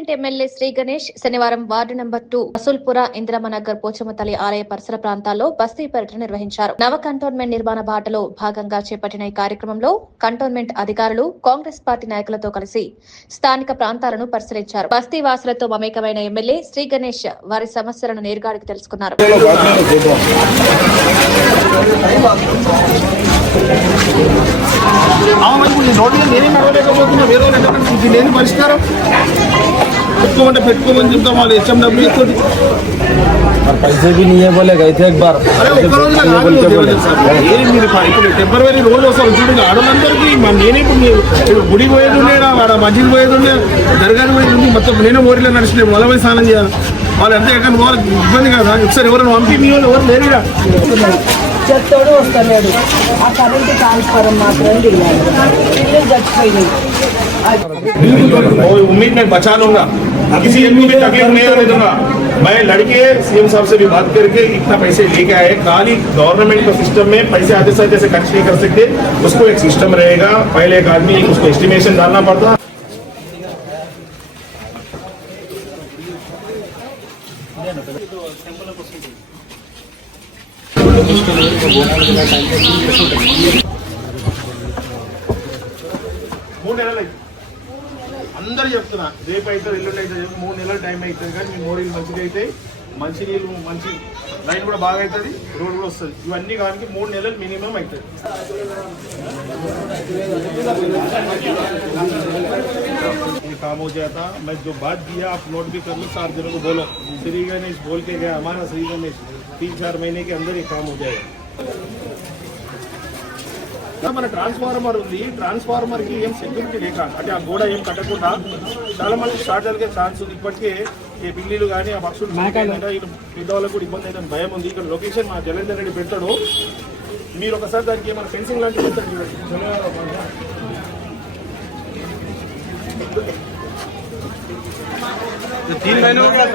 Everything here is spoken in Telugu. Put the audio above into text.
కంటోన్మెంట్ ఎమ్మెల్యే శ్రీ గణేష్ శనివారం వార్డు నంబర్ 2 రసూల్పుర ఇంద్రమనగర్ పోచమ్మ తల్లి ఆలయ పరిసర ప్రాంతాల్లో బస్తీ పర్యటన నిర్వహించారు. నవ కంటోన్మెంట్ నిర్మాణ బాటలో భాగంగా చేపట్టిన ఈ కార్యక్రమంలో కంటోన్మెంట్ అధికారులు కాంగ్రెస్ పార్టీ నాయకులతో కలిసి స్థానిక ప్రాంతాలను పరిశీలించారు. బస్తీ వాసులతో మమేకమైన ఎమ్మెల్యే శ్రీ గణేష్ వారి సమస్యలను నేరుగా అడిగి తెలుసుకున్నారు. పరిష్కారం పెట్టుకోమంటే పెట్టుకోమని చెప్తాం. వాళ్ళు HMW ఇస్తుంది. पैसे भी नहीं है बोलेगा इथे एक बार ఇప్పుడు టెంపరీ రోజు వస్తారు చూడండి. ఆడవాళ్ళందరికీ నేనే ఇప్పుడు గుడికి పోయేది ఉండే, వాడ మధ్యకి పోయేది ఉండే, దర్గాకి పోయేది ఉంది. మొత్తం నేనే మోరీలో నడిచిన మొదలై స్నానం చేయాలి. వాళ్ళు ఎంత ఎక్కడ వాళ్ళకి ఇబ్బంది కదా. ఒకసారి ఎవరైనా పంపి మీ వాళ్ళు ఎవరు లేరుగా చెత్తోడు వస్తలేడు. ఆ కరెంటు ట్రాన్స్ఫారం మాత్రం ఇల్లు చచ్చిపోయింది. उम्मीद में बचा लूंगा, किसी एक को भी तकलीफ नहीं होने दूंगा. मैं लड़के सीएम साहब से भी बात करके इतना पैसे लेके आए. खाली गवर्नमेंट के सिस्टम में पैसे आते से जैसे खर्च नहीं कर सकते, उसको एक सिस्टम रहेगा. पहले एक आदमी उसको एस्टिमेशन डालना पड़ता. అందరూ చెప్తున్నా, రేపు అయితే ఎల్లుండి అయితే 3 నెలల టైం అవుతుంది. కానీ మీ మోరీలు మంచిగా అయితే మంచి నీళ్ళు మంచి లైన్ కూడా బాగా అవుతుంది, రోడ్ కూడా వస్తుంది. ఇవన్నీ కానీ 3 నెలలు మినిమం అవుతుంది. ये काम हो जाता. मैं जो बात दिया आप नोट भी कर लो. 4 जनों को बोलो श्री गणेश बोल के गया. हमारा श्री गणेश 3-4 महीने के अंदर ये काम हो जाएगा. మన ట్రాన్స్ఫార్మర్ ఉంది. ట్రాన్స్ఫార్మర్ కి ఏం సెక్యూరిటీ లేక అంటే ఆ గోడ ఏం కట్టకుండా చాలా మంది షార్ట్ జరిగే ఛాన్స్ ఉంది. ఇప్పటికే ఈ పిల్లీలు కానీ ఆ పక్షులు పెద్దవాళ్ళకు కూడా ఇబ్బంది అయితే భయం ఉంది. ఇక్కడ లొకేషన్ మా జలేందర్ రెడ్డి పెడతాడు. మీరు ఒకసారి దానికి ఏమైనా ఫెన్సింగ్ లాంటివి పెడతాడు చూడండి. 3 महीने हो गया.